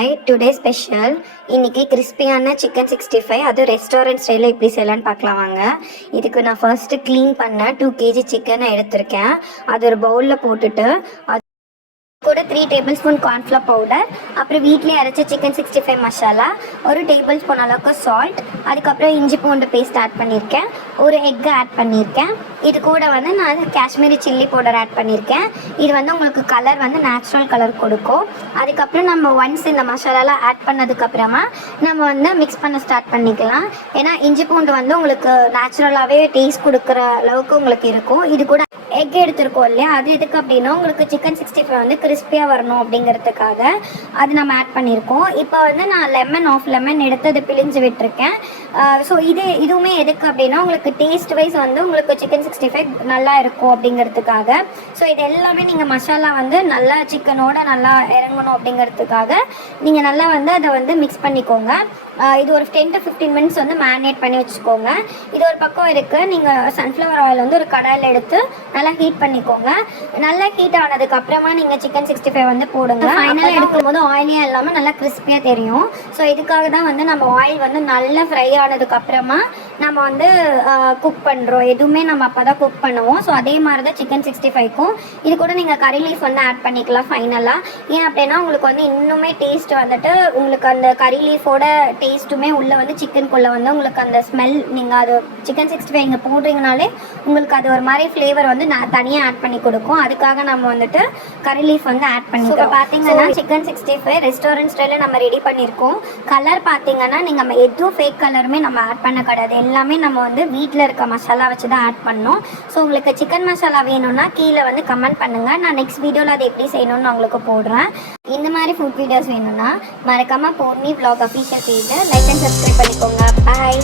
Hi today special இன்றைக்கி கிறிஸ்பியான chicken 65 அது ரெஸ்டாரண்ட் ஸ்டைலில் எப்படி செய்யலான்னு பார்க்கலாம் வாங்க. இதுக்கு நான் ஃபர்ஸ்ட்டு க்ளீன் பண்ண 2 kg சிக்கனை எடுத்திருக்கேன். அது ஒரு பவுலில் போட்டுட்டு கூட 3 டேபிள்ஸ்பூன் கார்ன்ஃப்ளவர் பவுடர், அப்புறம் வீட்டிலே அரைச்ச சிக்கன் 65 மசாலா, ஒரு டேபிள் ஸ்பூன் அளவுக்கு சால்ட், அதுக்கப்புறம் இஞ்சி பூண்டு பேஸ்ட் ஆட் பண்ணியிருக்கேன், ஒரு எக் ஆட் பண்ணியிருக்கேன். இது கூட வந்து நான் காஷ்மீரி சில்லி பவுடர் ஆட் பண்ணியிருக்கேன். இது வந்து உங்களுக்கு கலர் வந்து நேச்சுரல் கலர் கொடுக்கும். அதுக்கப்புறம் நம்ம ஒன்ஸ் இந்த மசாலாலாம் ஆட் பண்ணதுக்கப்புறமா நம்ம வந்து மிக்ஸ் பண்ண ஸ்டார்ட் பண்ணிக்கலாம். ஏன்னா இஞ்சி பூண்டு வந்து உங்களுக்கு நேச்சுரலாகவே டேஸ்ட் கொடுக்குற அளவுக்கு உங்களுக்கு இருக்கும். இது கூட எக் எடுத்துருக்கோம் இல்லையா, அது எதுக்கு அப்படின்னா உங்களுக்கு சிக்கன் 65 வந்து கிறிஸ்பியாக வரணும் அப்படிங்கிறதுக்காக அது நம்ம ஆட் பண்ணியிருக்கோம். இப்போ வந்து நான் ஆஃப் லெமன் எடுத்து அதை பிழிஞ்சு விட்டுருக்கேன். ஸோ இதுவுமே எதுக்கு அப்படின்னா உங்களுக்கு டேஸ்ட் வைஸ் வந்து உங்களுக்கு சிக்கன் 65 நல்லா இருக்கும் அப்படிங்கிறதுக்காக. ஸோ இது எல்லாமே நீங்கள் மசாலா வந்து நல்லா சிக்கனோட நல்லா இறங்கணும் அப்படிங்கிறதுக்காக நீங்கள் நல்லா வந்து அதை வந்து மிக்ஸ் பண்ணிக்கோங்க. இது ஒரு 10 to 15 மினிட்ஸ் வந்து மேரினேட் பண்ணி வச்சுக்கோங்க. இது ஒரு பக்கம் இருக்குது. நீங்கள் சன்ஃப்ளவர் ஆயில் வந்து ஒரு கடாயில் எடுத்து நல்லா ஹீட் பண்ணிக்கோங்க. நல்லா ஹீட் ஆனதுக்கப்புறமா நீங்கள் சிக்கன் 65 வந்து போடுங்க. ஃபைனலாக எடுக்கும்போது ஆயிலியாக இல்லாமல் நல்லா கிறிஸ்பியாக தெரியும். ஸோ இதுக்காக தான் வந்து நம்ம ஆயில் வந்து நல்லா ஃப்ரை ஆனதுக்கப்புறமா நம்ம வந்து குக் பண்ணுறோம். எதுவுமே நம்ம அப்போ தான் குக் பண்ணுவோம். ஸோ அதே மாதிரி தான் சிக்கன் 65க்கும் இது கூட நீங்கள் கறி லீஃப் வந்து ஆட் பண்ணிக்கலாம் ஃபைனலாக. ஏன் அப்படின்னா உங்களுக்கு வந்து இன்னுமே டேஸ்ட் வந்துட்டு உங்களுக்கு அந்த கறி லீஃபோட டேஸ்ட்டுமே உள்ளே வந்து சிக்கனுக்குள்ளே வந்து உங்களுக்கு அந்த ஸ்மெல் நீங்கள் அது சிக்கன் 65 இங்கே போடுறீங்கனாலே உங்களுக்கு அது ஒரு மாதிரி ஃப்ளேவர் வந்து நான் தனியாக ஆட் பண்ணி கொடுக்கும். அதுக்காக நம்ம வந்துட்டு கறி லீஃப் வந்து ஆட் பண்ணிக்கிறோம். பார்த்தீங்கன்னா சிக்கன் 65 ரெஸ்டாரண்ட் ஸ்டைலில் நம்ம ரெடி பண்ணியிருக்கோம். கலர் பார்த்தீங்கன்னா நீங்கள் எதுவும் ஃபேக் கலருமே நம்ம ஆட் பண்ண கிடையாது. எல்லாமே நம்ம வந்து வீட்டில் இருக்க மசாலா வச்சு தான் ஆட் பண்ணோம். ஸோ உங்களுக்கு சிக்கன் மசாலா வேணும்னா கீழே வந்து கமெண்ட் பண்ணுங்கள். நான் நெக்ஸ்ட் வீடியோவில் அதை எப்படி செய்யணும்னு நான் உங்களுக்கு போடுறேன். இந்த மாதிரி ஃபுட் வீடியோஸ் வேணும்னா மறக்காமல் பூர்ணி vlog அஃபீஷியல் பேஜை லைக் அண்ட் சப்ஸ்கிரைப் பண்ணிக்கோங்க. பாய்.